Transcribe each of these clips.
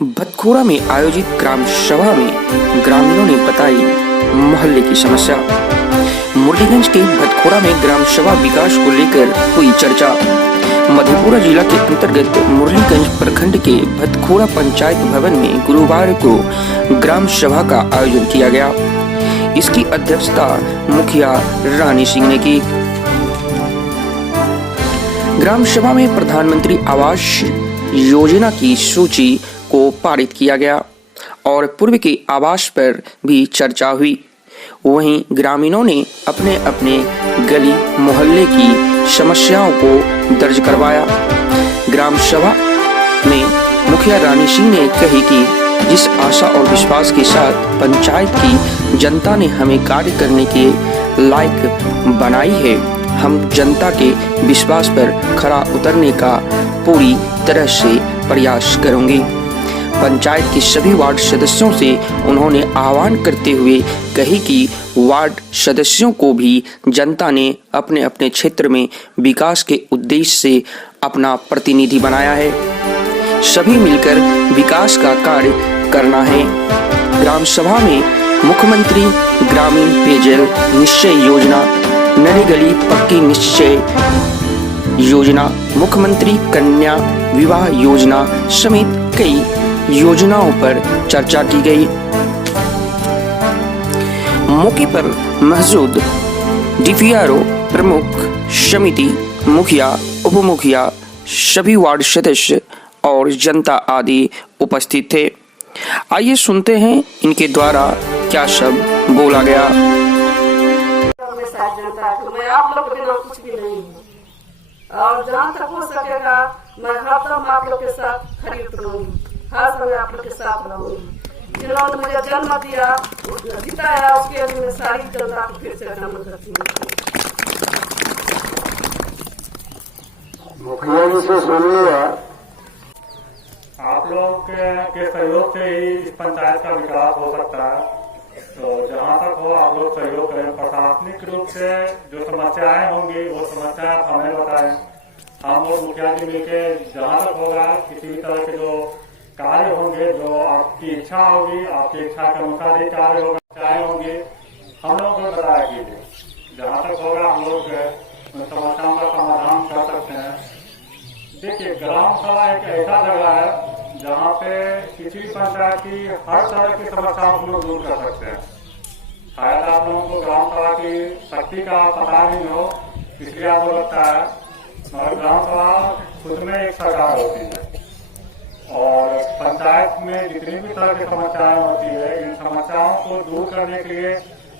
भतखोरा में आयोजित ग्राम सभा में ग्रामीणों ने बताई मोहल्ले की समस्या। मुरलीगंज के भतखोरा में ग्राम सभा विकास को लेकर हुई चर्चा। मधेपुरा जिला के अंतर्गत मुरलीगंज प्रखंड के भतखोरा पंचायत भवन में गुरुवार को ग्राम सभा का आयोजन किया गया। इसकी अध्यक्षता मुखिया रानी सिंह ने की। ग्राम सभा में प्रधानमंत्री आवास योजना की सूची को पारित किया गया और पूर्व के आवास पर भी चर्चा हुई। वहीं ग्रामीणों ने अपने अपने गली मोहल्ले की समस्याओं को दर्ज करवाया। ग्राम सभा में मुखिया रानी सिंह ने कही कि जिस आशा और विश्वास के साथ पंचायत की जनता ने हमें कार्य करने के लायक बनाई है, हम जनता के विश्वास पर खरा उतरने का पूरी तरह से प्रयास करेंगे। पंचायत के सभी वार्ड सदस्यों से उन्होंने आह्वान करते हुए कही कि वार्ड सदस्यों को भी जनता ने अपने अपने क्षेत्र में विकास के उद्देश्य से अपना प्रतिनिधि बनाया है। सभी मिलकर विकास का कार्य करना है। ग्राम सभा में मुख्यमंत्री ग्रामीण पेयजल निश्चय योजना, नई गली पक्की निश्चय योजना, मुख्यमंत्री कन्या विवाह योजना समेत कई योजनाओं पर चर्चा की गई। मौके पर मौजूद डीपीआरओ, प्रमुख समिति, मुखिया, उप मुखिया, सभी वार्ड सदस्य और जनता आदि उपस्थित थे। आइए सुनते हैं इनके द्वारा क्या सब बोला गया। मैं आप लोग के बिना कुछ भी नहीं हूँ और जहाँ तक हो सकेगा मैं हरदम आप लोग के साथ खड़ी उतरूंगी, हर समय आप लोग के साथ रहूंगी। जिन्होंने मुझे जन्म दिया, जिताया, उसके लिए मैं सारी जनता को फिर से नमन करती हूँ। मुखिया जी से सुनिए, आप लोग के सहयोग से ही इस पंचायत का विकास हो सकता है। तो जहाँ तक हो आप लोग सहयोग करें। प्रशासनिक रूप से जो समस्याएं होंगी वो समस्या आप हमें बताएं। हम लोग मुखिया जी मिलके जहाँ तक होगा किसी भी तरह के जो कार्य होंगे, जो आपकी इच्छा होगी, आपकी इच्छा के अनुसार ही कार्य होगा, चाहे होंगे, हम लोग को बताया कीजिए। जहाँ तक होगा हम लोग उन समस्याओं का समाधान कर सकते हैं। देखिए, ग्राम सभा एक ऐसा जगह है जहाँ पे किसी भी पंचायत की हर तरह की समस्याओं को लोग दूर कर सकते हैं। शायद आप लोगों को ग्राम सभा की शक्ति का पता नहीं हो, इसलिए आपको लगता है, मगर ग्राम सभा खुद में एक सरकार होती है और पंचायत में जितनी भी तरह की समस्याएं होती है, इन समस्याओं को दूर करने के लिए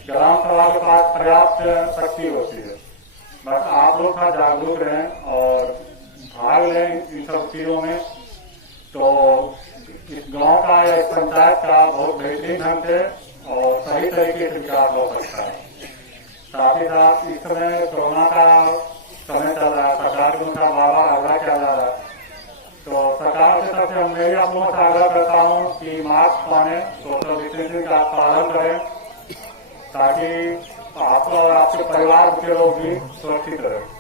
ग्राम सभा के पास पर्याप्त शक्ति होती है। बस आप लोग का जागरूक रहें और भाग लें इन सब चीजों में, तो इस गांव का या इस पंचायत का बहुत बेहतरीन ढंग से और सही तरीके से विकास हो सकता है। साथ ही साथ इस समय कोरोना का समय चल रहा है, सरकार के अनुसार बाबा आग्रह किया जा रहा है, तो सरकार की तरफ से मैं आप लोगों से आग्रह करता हूँ कि मास्क पहने, सोशल डिस्टेंसिंग का पालन करें, ताकि आप और आपके परिवार के लोग भी सुरक्षित रहें।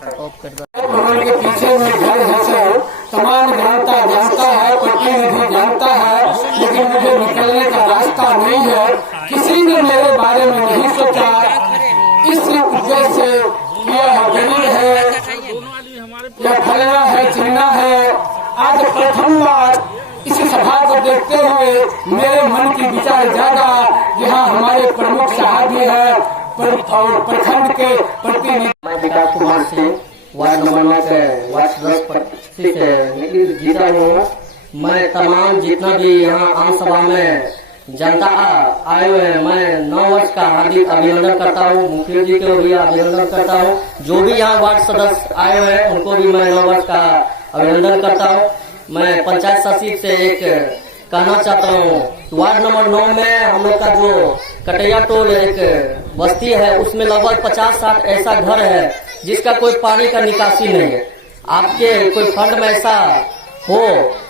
के पीछे में घर है, तमाम जनता जानता है, प्रतिनिधि जानता है, लेकिन मुझे निकलने का रास्ता नहीं है। किसी ने मेरे बारे में नहीं सोचा। इस वजह से यह गरीब है या फलना है, चिन्ना है। आज प्रथम बार इस सभा को देखते हुए मेरे मन की विचार जागा। यहाँ हमारे प्रमुख साहब भी है और प्रखंड के प्रतिनिधि। मैं विकास कुमार सिंह, वार्ड नंबर से वार्ड सदस्य से जीता हूँ। मैं तमाम जितना भी यहाँ आम सभा में जनता आए हुए हैं, मैं 9 वर्ष का हार्दिक अभिनंदन करता हूँ। मुखिया जी को भी अभिनंदन करता हूँ। जो भी यहाँ वार्ड सदस्य आए हुए हैं उनको भी मैं 9 वर्ष का अभिनंदन करता हूँ। मैं पंचायत सचिव से एक कहना चाहता हूँ, वार्ड नंबर 9 में हम लोग का जो कटैया टोल एक बस्ती है, उसमें लगभग 50-60 ऐसा घर है जिसका कोई पानी का निकासी नहीं है। आपके कोई फंड में ऐसा हो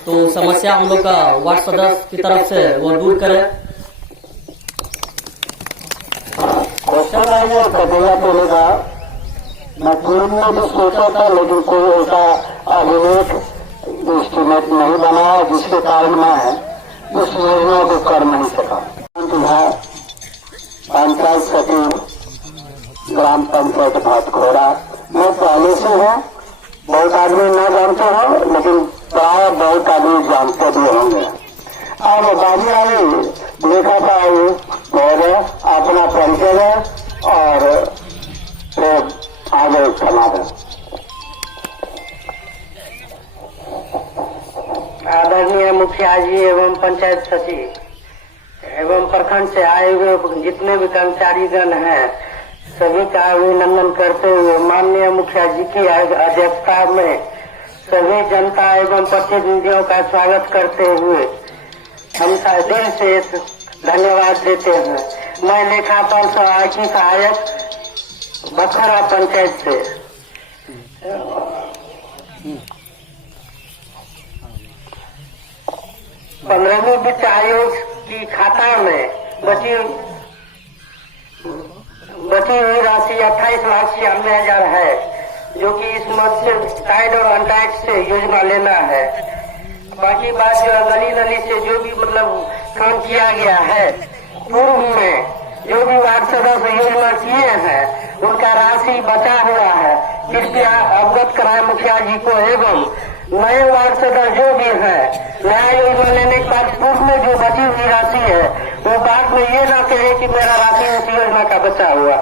तो समस्या हम लोग का वार्ड सदस्य की तरफ से वो दूर करें। कटैया टोले का मैं पूर्व में भी सोचा था, लेकिन कोई ऐसा अभिलेख एस्टीमेट नहीं बनाया, जिसके कारण मैं उस योजना को कर नहीं सका। पंचायत सचिव ग्राम पंचायत भातखोड़ा मैं पहले से हूँ, बहुत आदमी न जानते हो, लेकिन प्राय बहुत आदमी जानते भी होंगे। अब बाजी आई देखा था मेरे अपना परिचय है और फिर आगे समाधान। आदरणीय मुखिया जी एवं पंचायत सचिव एवं प्रखंड से आए हुए जितने भी कर्मचारीगण हैं, सभी का अभिनंदन करते हुए माननीय मुखिया जी की अध्यक्षता में सभी जनता एवं प्रतिनिधियों का स्वागत करते हुए हम दिल से धन्यवाद देते हैं। मैं लेखापाल की सहायक बखरा पंचायत से। 15वीं वित्त आयोग की खाता में बची हुई राशि 28,96,000 है, जो कि इस मद से टाइड और अनटाइड से योजना लेना है। बाकी बात जो गली नली से जो भी मतलब काम किया गया है, पूर्व में जो भी वार्ड सदस्य योजना किए हैं उनका राशि बचा हुआ है, कृपया अवगत कराए मुखिया जी को एवं नए वार्ड सदस्य जो भी है नया योजना लेने के बाद पूर्व में जो बची हुई राशि है वो बाद में ये ना कहे कि मेरा राशि उस योजना का बचा हुआ।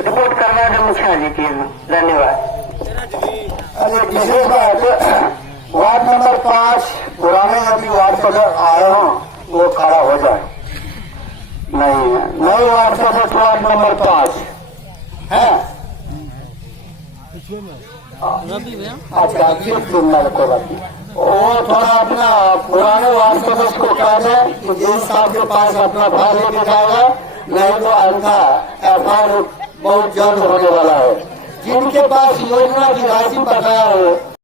रिपोर्ट करवा दे मुखिया जी की। धन्यवाद। वार्ड नंबर 5 पुराने अभी वार्ड सदस्य आए हो वो खड़ा हो जाए। नहीं है, नए वार्ड सदस्य वार्ड नंबर 5 है। अच्छा, लड़को वो थोड़ा अपना पुराने वार्ड सदस्य को कह दे कि जिस साहब के पास अपना भार लेके जाएगा, नहीं तो ऐसा एफआईआर बहुत जल्द होने वाला है। जिनके पास योजना की राशि बकाया हो